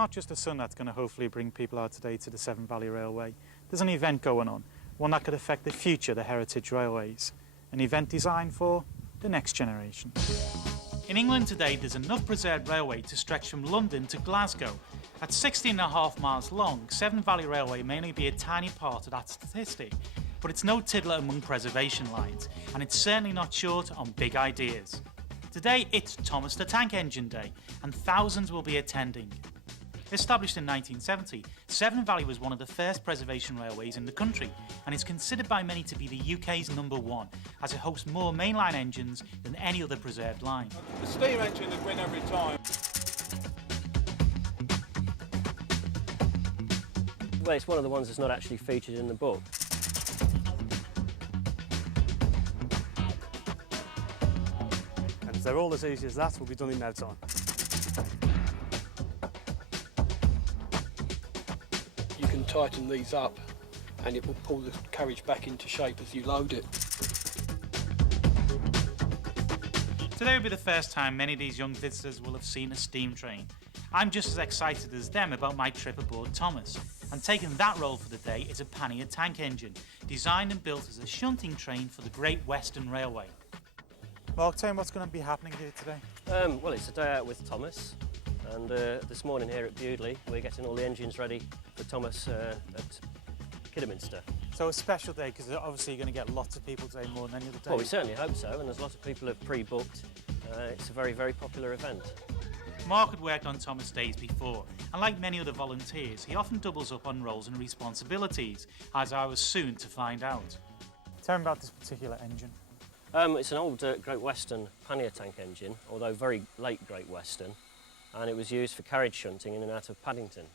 not just the sun that's going to hopefully bring people out today to the Severn Valley Railway. There's an event going on, one that could affect the future of the heritage railways. An event designed for the next generation. In England today, there's enough preserved railway to stretch from London to Glasgow. At 16.5 miles long, Severn Valley Railway may only be a tiny part of that statistic, but it's no tiddler among preservation lines, and it's certainly not short on big ideas. Today, it's Thomas the Tank Engine Day, and thousands will be attending. Established in 1970, Severn Valley was one of the first preservation railways in the country, and is considered by many to be the UK's #1, as it hosts more mainline engines than any other preserved line. The steam engine would win every time. Well, it's one of the ones that's not actually featured in the book. And if they're all as easy as that, we'll be done in no time. You can tighten these up and it will pull the carriage back into shape as you load it. Today will be the first time many of these young visitors will have seen a steam train. I'm just as excited as them about my trip aboard Thomas, and taking that role for the day is a pannier tank engine, designed and built as a shunting train for the Great Western Railway. Mark, tell me what's going to be happening here today? Well, it's a day out with Thomas, and this morning here at Bewdley we're getting all the engines ready for Thomas at Kidderminster. So a special day, because obviously you're going to get lots of people today, more than any other day. Well, we certainly hope so, and there's lots of people who have pre-booked. It's a very, very popular event. Mark had worked on Thomas days before, and like many other volunteers, he often doubles up on roles and responsibilities, as I was soon to find out. Tell me about this particular engine. It's an old Great Western pannier tank engine, although very late Great Western, and it was used for carriage shunting in and out of Paddington.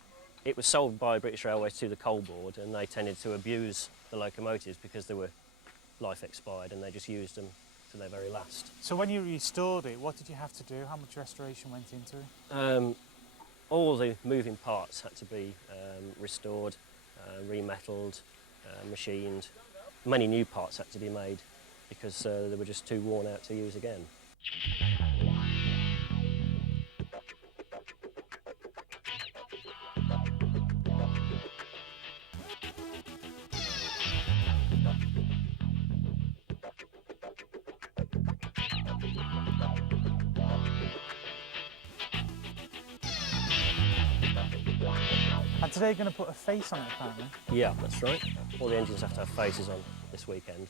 It was sold by British Railways to the Coal Board, and they tended to abuse the locomotives because they were life expired, and they just used them to their very last. So when you restored it, what did you have to do? How much restoration went into it? All the moving parts had to be restored, remetalled, machined. Many new parts had to be made because they were just too worn out to use again. And today you're going to put a face on it, apparently. Yeah, that's right. All the engines have to have faces on this weekend.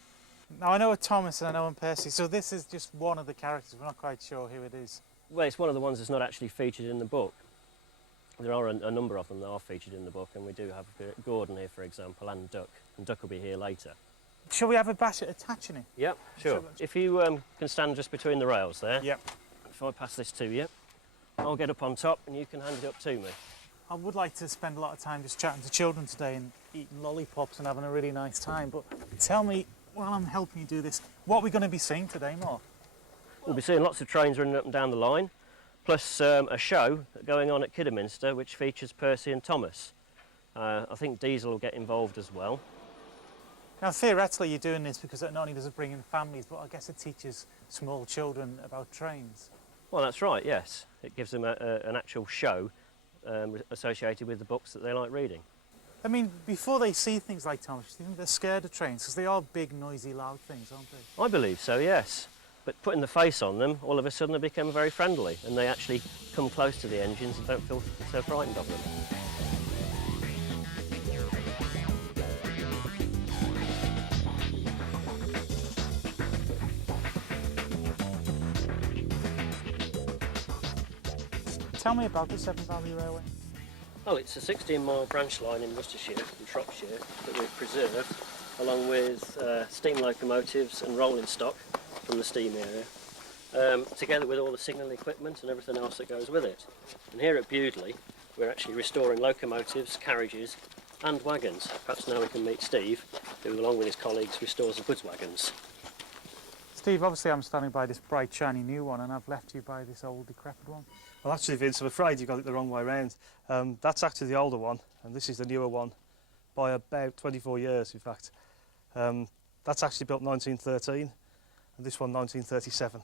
Now, I know a Thomas and I know a Percy, so this is just one of the characters. We're not quite sure who it is. Well, it's one of the ones that's not actually featured in the book. There are a number of them that are featured in the book, and we do have Gordon here, for example, and Duck. And Duck will be here later. Shall we have a bash at attaching it? Yep, sure. If you can stand just between the rails there. Yep. If I pass this to you, I'll get up on top and you can hand it up to me. I would like to spend a lot of time just chatting to children today and eating lollipops and having a really nice time, but tell me, while I'm helping you do this, what are we going to be seeing today, Mark? We'll be seeing lots of trains running up and down the line, plus a show going on at Kidderminster which features Percy and Thomas. I think Diesel will get involved as well. Now, theoretically, you're doing this because not only does it bring in families, but I guess it teaches small children about trains. Well, that's right, yes. It gives them an actual show associated with the books that they like reading. I mean, before they see things like Thomas, do you think they're scared of trains? Because they are big, noisy, loud things, aren't they? I believe so, yes. But putting the face on them, all of a sudden they become very friendly, and they actually come close to the engines and don't feel so frightened of them. Tell me about the Severn Valley Railway. Well, it's a 16-mile branch line in Worcestershire and Shropshire that we've preserved, along with steam locomotives and rolling stock from the steam area, together with all the signal equipment and everything else that goes with it. And here at Bewdley, we're actually restoring locomotives, carriages and wagons. Perhaps now we can meet Steve, who, along with his colleagues, restores the goods wagons. Steve, obviously I'm standing by this bright, shiny new one, and I've left you by this old, decrepit one. Well, actually, Vince, I'm afraid you got it the wrong way round. That's actually the older one, and this is the newer one by about 24 years, in fact. That's actually built 1913, and this one 1937.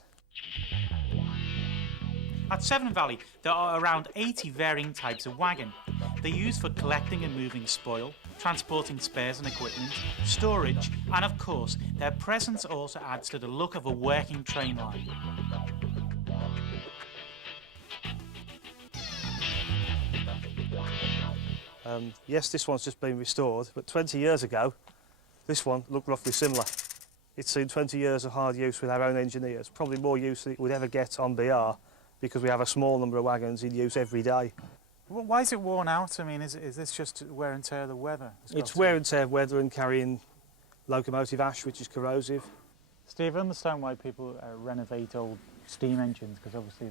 At Severn Valley, there are around 80 varying types of wagon. They're used for collecting and moving spoil, transporting spares and equipment, storage, and of course, their presence also adds to the look of a working train line. Yes, this one's just been restored, but 20 years ago, this one looked roughly similar. It's seen 20 years of hard use with our own engineers, probably more use than it would ever get on BR, because we have a small number of wagons in use every day. Why is it worn out? I mean, is this just wear and tear of the weather? It's wear and tear of weather and carrying locomotive ash, which is corrosive. Steve, I understand why people renovate old steam engines, because obviously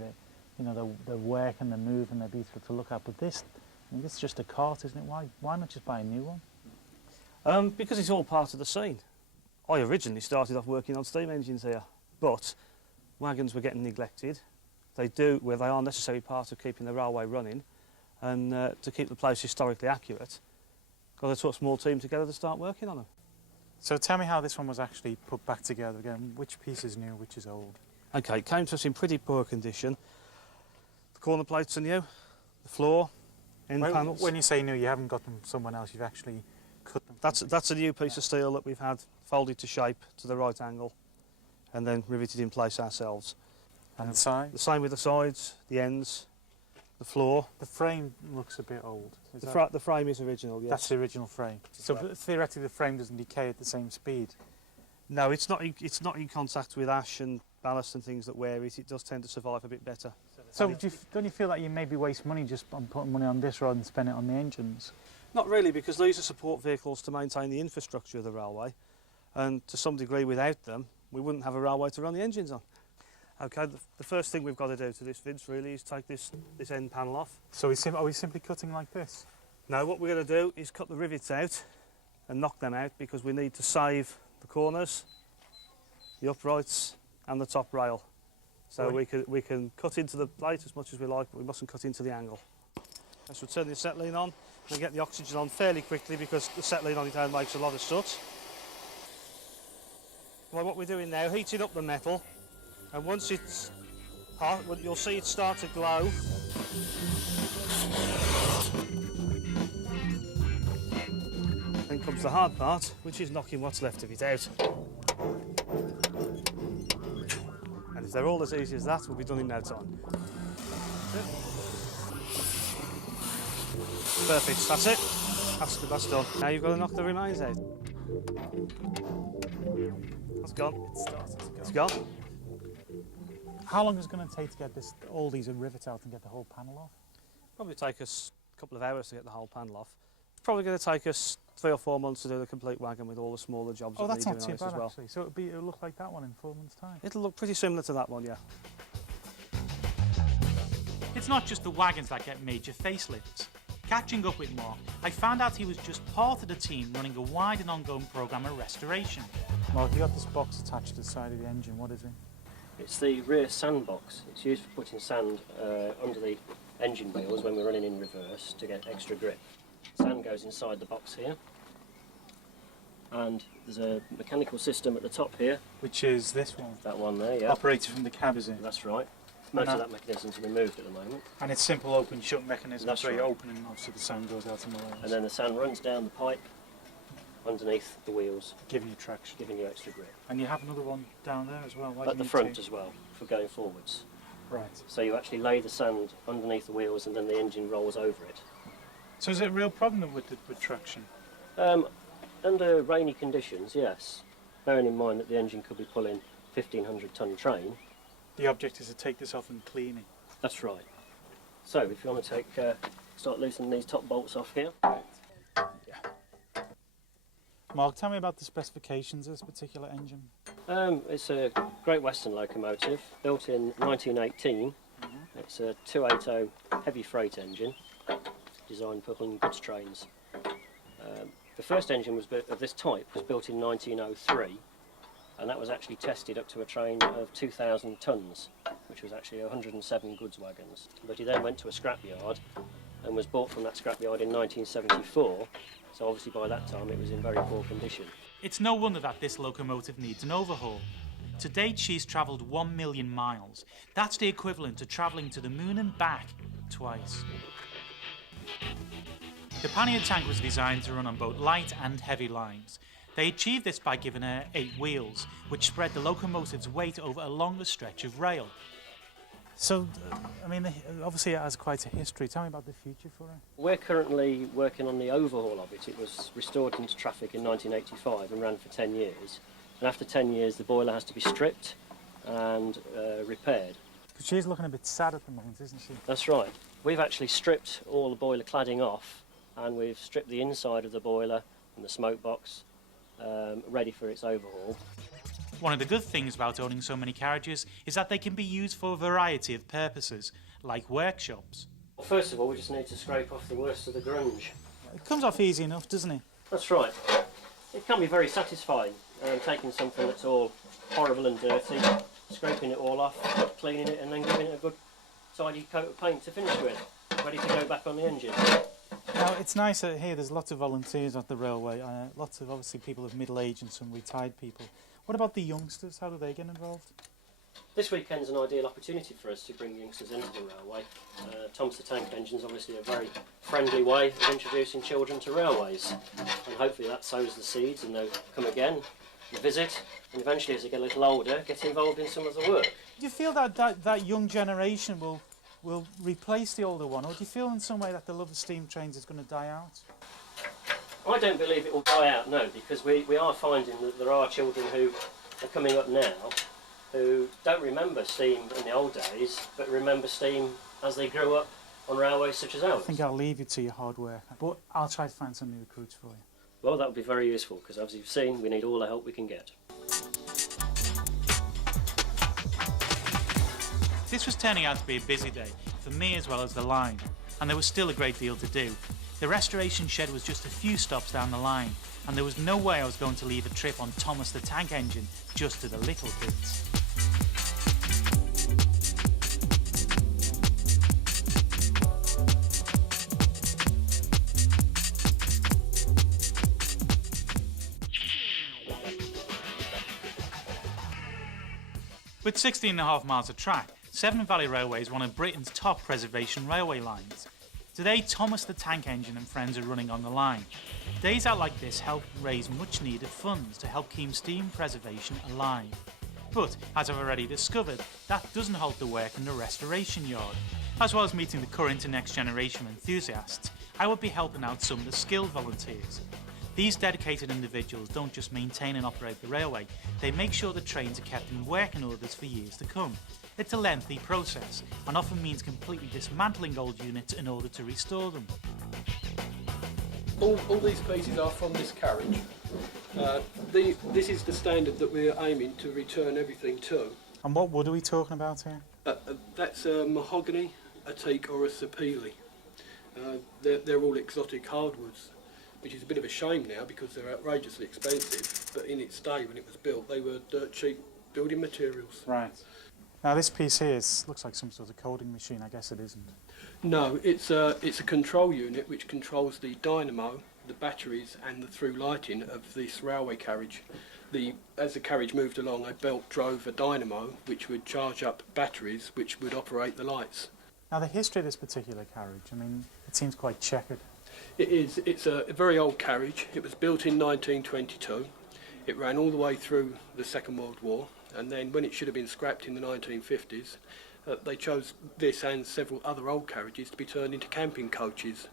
they work and they move and they're beautiful to look at. But this is just a cart, isn't it? Why not just buy a new one? Because it's all part of the scene. I originally started off working on steam engines here, but wagons were getting neglected. They are a necessary part of keeping the railway running, and to keep the place historically accurate, got a small team together to start working on them. So tell me how this one was actually put back together again. Which piece is new, which is old? Okay, it came to us in pretty poor condition. The corner plates are new, the floor, end panels. When you say new, you haven't got them from someone else, you've actually cut them. That's a new piece of steel that we've had folded to shape to the right angle and then riveted in place ourselves. And the side? The same with the sides, the ends, the floor. The frame looks a bit old. The frame is original, yes. That's the original frame. So theoretically the frame doesn't decay at the same speed? No, it's not in contact with ash and ballast and things that wear it. It does tend to survive a bit better. So don't you feel like you maybe waste money just on putting money on this rather than spend it on the engines? Not really, because these are support vehicles to maintain the infrastructure of the railway, and to some degree without them we wouldn't have a railway to run the engines on. Okay, the first thing we've got to do to this, Vince, really is take this end panel off. So are we simply cutting like this? No, what we're going to do is cut the rivets out and knock them out, because we need to save the corners, the uprights and the top rail. So we can cut into the plate as much as we like, but we mustn't cut into the angle. So we'll turn the acetylene on and get the oxygen on fairly quickly, because the acetylene on its own makes a lot of soot. Well, what we're doing now, heating up the metal, and once it's hot, you'll see it start to glow. Then comes the hard part, which is knocking what's left of it out. And if they're all as easy as that, we'll be done in no time. Perfect, that's it. That's done. Now you've got to knock the remains out. That's gone. It's gone. How long is it going to take to get all these rivets out and get the whole panel off? Probably take us a couple of hours to get the whole panel off. It's probably going to take us 3 or 4 months to do the complete wagon with all the smaller jobs that that's need not doing too on it bad as well. actually. So it'll look like that one in 4 months' time. It'll look pretty similar to that one, yeah. It's not just the wagons that get major facelifts. Catching up with Mark, I found out he was just part of the team running a wide and ongoing programme of restoration. Mark, you got this box attached to the side of the engine. What is it? It's the rear sand box. It's used for putting sand under the engine wheels when we're running in reverse to get extra grip. Sand goes inside the box here, and there's a mechanical system at the top here. Which is this one? That one there, yeah. Operated from the cab, is it? That's right. Most of that mechanism's removed at the moment. And it's simple open-shut mechanism, That's so you right. open and obviously the sand goes out in the wheels. And then the sand runs down the pipe underneath the wheels, giving you traction. giving you extra grip. And you have another one down there as well? At the front as well, for going forwards. Right. So you actually lay the sand underneath the wheels and then the engine rolls over it. So is it a real problem with traction? Under rainy conditions, yes. Bearing in mind that the engine could be pulling 1,500 tonne train. The object is to take this off and clean it. That's right. So if you want to start loosening these top bolts off here. Yeah. Mark, tell me about the specifications of this particular engine. It's a Great Western locomotive, built in 1918. It's a 280 heavy freight engine, designed for pulling goods trains. The first engine of this type was built in 1903, and that was actually tested up to a train of 2,000 tonnes, which was actually 107 goods wagons. But he then went to a scrapyard and was bought from that scrapyard in 1974, so obviously by that time it was in very poor condition. It's no wonder that this locomotive needs an overhaul. To date, she's travelled 1 million miles. That's the equivalent to travelling to the moon and back twice. The pannier tank was designed to run on both light and heavy lines. They achieved this by giving her 8 wheels, which spread the locomotive's weight over a longer stretch of rail. So, I mean, obviously it has quite a history. Tell me about the future for her. We're currently working on the overhaul of it. It was restored into traffic in 1985 and ran for 10 years. And after 10 years, the boiler has to be stripped and repaired. Because she's looking a bit sad at the moment, isn't she? That's right. We've actually stripped all the boiler cladding off, and we've stripped the inside of the boiler and the smoke box, ready for its overhaul. One of the good things about owning so many carriages is that they can be used for a variety of purposes, like workshops. Well, first of all, we just need to scrape off the worst of the grunge. It comes off easy enough, doesn't it? That's right. It can be very satisfying, taking something that's all horrible and dirty, scraping it all off, cleaning it, and then giving it a good tidy coat of paint to finish with, ready to go back on the engine. Now, it's nice that here there's lots of volunteers at the railway, lots of obviously people of middle age and some retired people. What about the youngsters? How do they get involved? This weekend's an ideal opportunity for us to bring youngsters into the railway. Thomas the Tank Engine's obviously a very friendly way of introducing children to railways, and hopefully that sows the seeds and they'll come again and visit, and eventually as they get a little older get involved in some of the work. Do you feel that young generation will replace the older one, or do you feel in some way that the love of steam trains is going to die out? I don't believe it will die out, no, because we are finding that there are children who are coming up now who don't remember steam in the old days, but remember steam as they grew up on railways such as ours. I think I'll leave you to your hard work, but I'll try to find some new recruits for you. Well, that would be very useful, because as you've seen, we need all the help we can get. This was turning out to be a busy day, for me as well as the line, and there was still a great deal to do. The restoration shed was just a few stops down the line, and there was no way I was going to leave a trip on Thomas the Tank Engine just to the little kids. With 16.5 miles of track, Severn Valley Railway is one of Britain's top preservation railway lines. Today, Thomas the Tank Engine and friends are running on the line. Days out like this help raise much needed funds to help keep steam preservation alive. But, as I've already discovered, that doesn't halt the work in the restoration yard. As well as meeting the current and next generation of enthusiasts, I will be helping out some of the skilled volunteers. These dedicated individuals don't just maintain and operate the railway, they make sure the trains are kept in working orders for years to come. It's a lengthy process and often means completely dismantling old units in order to restore them. All these pieces are from this carriage. This is the standard that we're aiming to return everything to. And what wood are we talking about here? That's a mahogany, a teak or a sapele. They're all exotic hardwoods, which is a bit of a shame now because they're outrageously expensive, but in its day when it was built they were dirt cheap building materials. Right. Now this piece here looks like some sort of coding machine. I guess it isn't. No, it's a control unit which controls the dynamo, the batteries and the through lighting of this railway carriage. As the carriage moved along, a belt drove a dynamo which would charge up batteries which would operate the lights. Now the history of this particular carriage, I mean, it seems quite checkered. It is. It's a very old carriage. It was built in 1922. It ran all the way through the Second World War, and then when it should have been scrapped in the 1950s, they chose this and several other old carriages to be turned into camping coaches.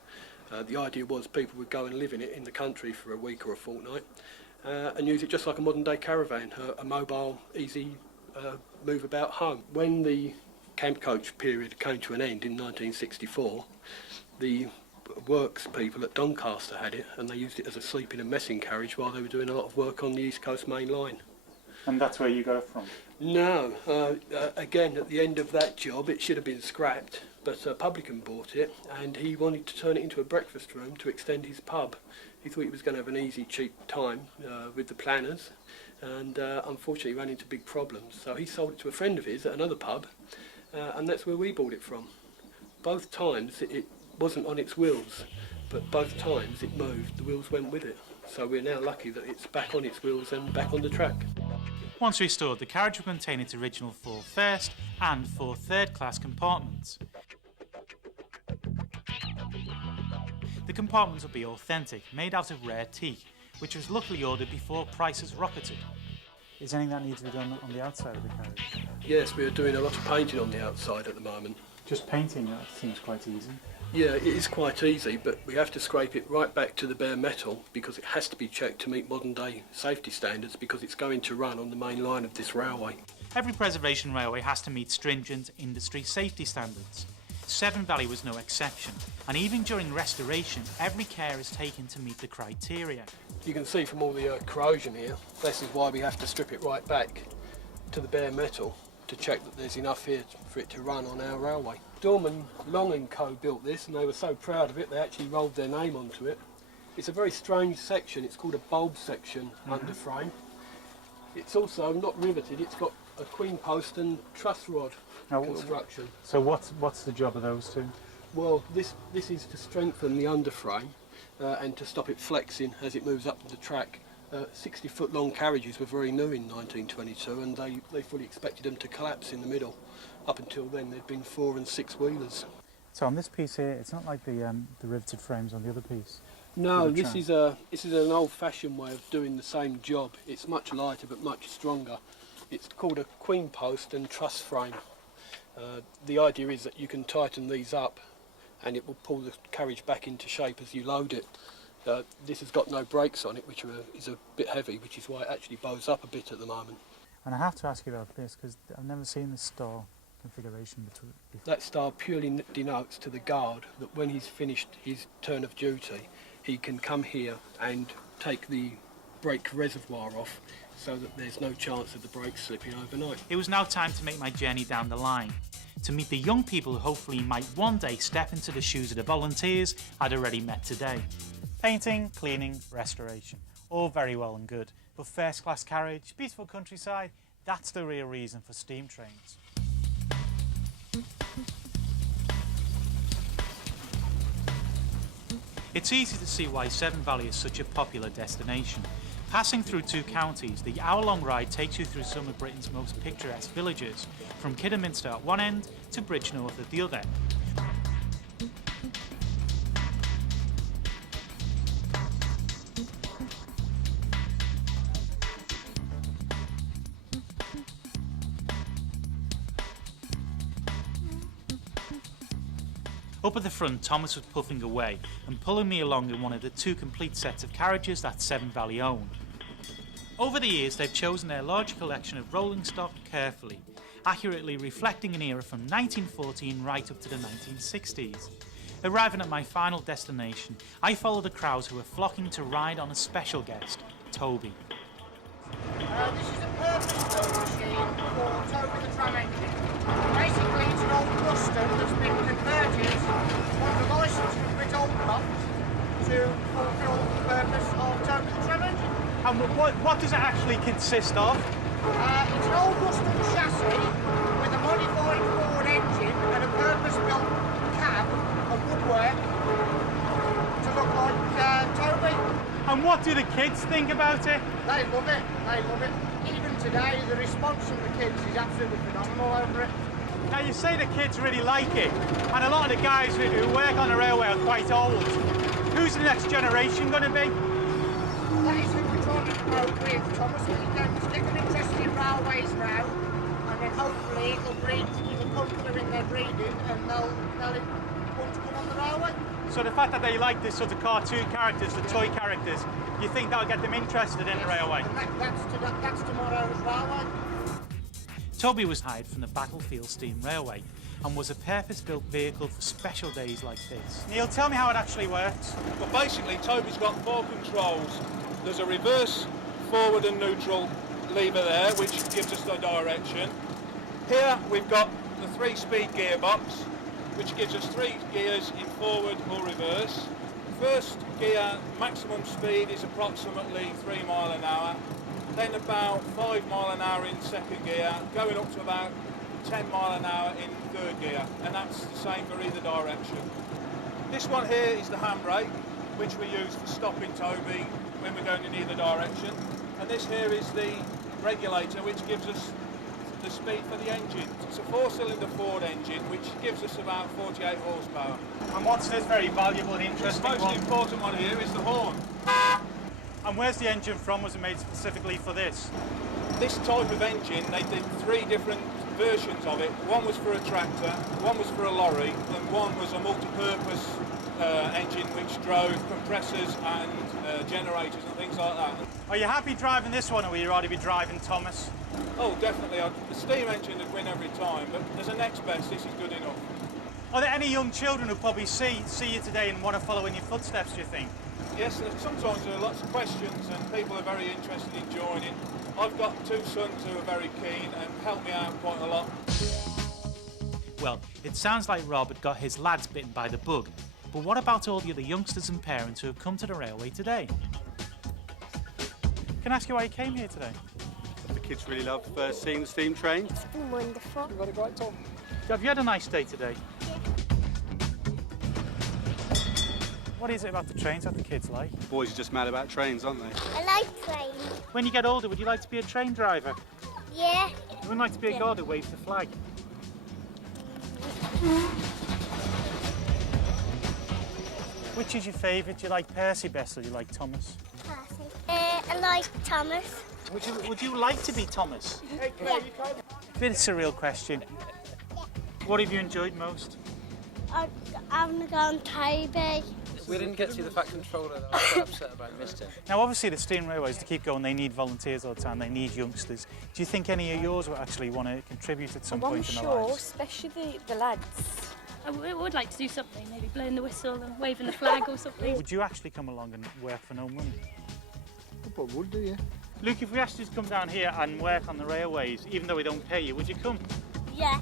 The idea was people would go and live in it in the country for a week or a fortnight and use it just like a modern day caravan, a mobile, easy move about home. When the camp coach period came to an end in 1964, the works people at Doncaster had it, and they used it as a sleeping and messing carriage while they were doing a lot of work on the East Coast Main Line. And that's where you got it from? No, again at the end of that job it should have been scrapped, but a publican bought it and he wanted to turn it into a breakfast room to extend his pub. He thought he was going to have an easy, cheap time with the planners, and unfortunately ran into big problems. So he sold it to a friend of his at another pub, and that's where we bought it from. Both times it wasn't on its wheels, but both times it moved, the wheels went with it. So we're now lucky that it's back on its wheels and back on the track. Once restored, the carriage will contain its original 4 first and 4 third-class compartments. The compartments will be authentic, made out of rare teak, which was luckily ordered before prices rocketed. Is anything that needs to be done on the outside of the carriage? Yes, we are doing a lot of painting on the outside at the moment. Just painting, that seems quite easy. Yeah, it is quite easy, but we have to scrape it right back to the bare metal because it has to be checked to meet modern day safety standards because it's going to run on the main line of this railway. Every preservation railway has to meet stringent industry safety standards. Severn Valley was no exception, and even during restoration, every care is taken to meet the criteria. You can see from all the corrosion here, this is why we have to strip it right back to the bare metal to check that there's enough here for it to run on our railway. Dorman Long & Co built this and they were so proud of it they actually rolled their name onto it. It's a very strange section, it's called a bulb section under frame. It's also not riveted, it's got a queen post and truss rod construction. So what's the job of those two? Well, this is to strengthen the underframe and to stop it flexing as it moves up the track. 60-foot long carriages were very new in 1922 and they fully expected them to collapse in the middle. Up until then there'd been 4 and 6 wheelers. So on this piece here, it's not like the riveted frames on the other piece? No, this is an old-fashioned way of doing the same job. It's much lighter but much stronger. It's called a queen post and truss frame. The idea is that you can tighten these up and it will pull the carriage back into shape as you load it. This has got no brakes on it, which is a bit heavy, which is why it actually bows up a bit at the moment. And I have to ask you about this because I've never seen this star configuration before. That star purely denotes to the guard that when he's finished his turn of duty, he can come here and take the brake reservoir off so that there's no chance of the brakes slipping overnight. It was now time to make my journey down the line, to meet the young people who hopefully might one day step into the shoes of the volunteers I'd already met today. Painting, cleaning, restoration, all very well and good, but first-class carriage, beautiful countryside, that's the real reason for steam trains. It's easy to see why Severn Valley is such a popular destination. Passing through 2 counties, the hour-long ride takes you through some of Britain's most picturesque villages, from Kidderminster at one end to Bridgnorth at the other. Up at the front, Thomas was puffing away and pulling me along in one of the 2 complete sets of carriages that Severn Valley own. Over the years, they've chosen their large collection of rolling stock carefully, accurately reflecting an era from 1914 right up to the 1960s. Arriving at my final destination, I followed the crowds who were flocking to ride on a special guest, Toby. This is a purpose-built machine for Toby the tram engine. Basically, it's an old custom that's been converted under licence from Brit Oldcroft to fulfil the purpose of Toby the tram engine. And what does it actually consist of? It's an old custom chassis with a modified Ford engine and a purpose-built cab and woodwork to look like Toby. And what do the kids think about it? They love it, they love it. Even today, the response from the kids is absolutely phenomenal over it. Now you say the kids really like it, and a lot of the guys who work on the railway are quite old. Who's the next generation going to be? That is who we're trying to promote with, Thomas. We're going to get them interested in railways now, and then hopefully it'll breed, it'll come in their breeding, and they'll want to come on the railway. So the fact that they like this sort of cartoon characters, the toy characters, you think that'll get them interested in the railway? And that's tomorrow's railway. Toby was hired from the Battlefield Steam Railway and was a purpose-built vehicle for special days like this. Neil, tell me how it actually works. Well, basically, Toby's got 4 controls. There's a reverse, forward and neutral lever there, which gives us the direction. Here we've got the 3-speed gearbox, which gives us 3 gears in forward or reverse. First gear maximum speed is approximately 3 miles an hour. Then about 5 miles an hour in second gear, going up to about 10 miles an hour in third gear, and that's the same for either direction. This one here is the handbrake, which we use for stopping Toby when we're going in either direction. And this here is the regulator which gives us the speed for the engine. It's a 4-cylinder Ford engine which gives us about 48 horsepower. And what's this very valuable and The interesting most one? important one here is the horn. And where's the engine from? Was it made specifically for this? This type of engine, they did 3 different versions of it. One was for a tractor, one was for a lorry, and one was a multi-purpose engine which drove compressors and generators and things like that. Are you happy driving this one, or would you rather be driving Thomas? Oh, definitely. The steam engine would win every time, but as a next best, this is good enough. Are there any young children who probably see you today and want to follow in your footsteps, do you think? Yes, sometimes there are lots of questions and people are very interested in joining. I've got 2 sons who are very keen and help me out quite a lot. Well, it sounds like Rob had got his lads bitten by the bug. But what about all the other youngsters and parents who have come to the railway today? Can I ask you why you came here today? The kids really love seeing the steam train. It's been wonderful. We've had a great time. Have you had a nice day today? Yeah. What is it about the trains that the kids like? Boys are just mad about trains, aren't they? I like trains. When you get older, would you like to be a train driver? Yeah. You wouldn't like to be a guard who waves the flag? Which is your favourite? Do you like Percy best or do you like Thomas? Percy. I like Thomas. Would you like to be Thomas? Yeah. Bit of a surreal question. What have you enjoyed most? I'm going to go on TV. We didn't get to the Fat Controller that I was quite upset about, missed it. Now obviously the steam railways, to keep going, they need volunteers all the time, they need youngsters. Do you think any of yours will actually want to contribute at some point in their lives? Especially the lads. I would like to do something, maybe blowing the whistle and waving the flag or something. Would you actually come along and work for no money? I probably would do, yeah. Luke, if we asked you to come down here and work on the railways, even though we don't pay you, would you come? Yeah.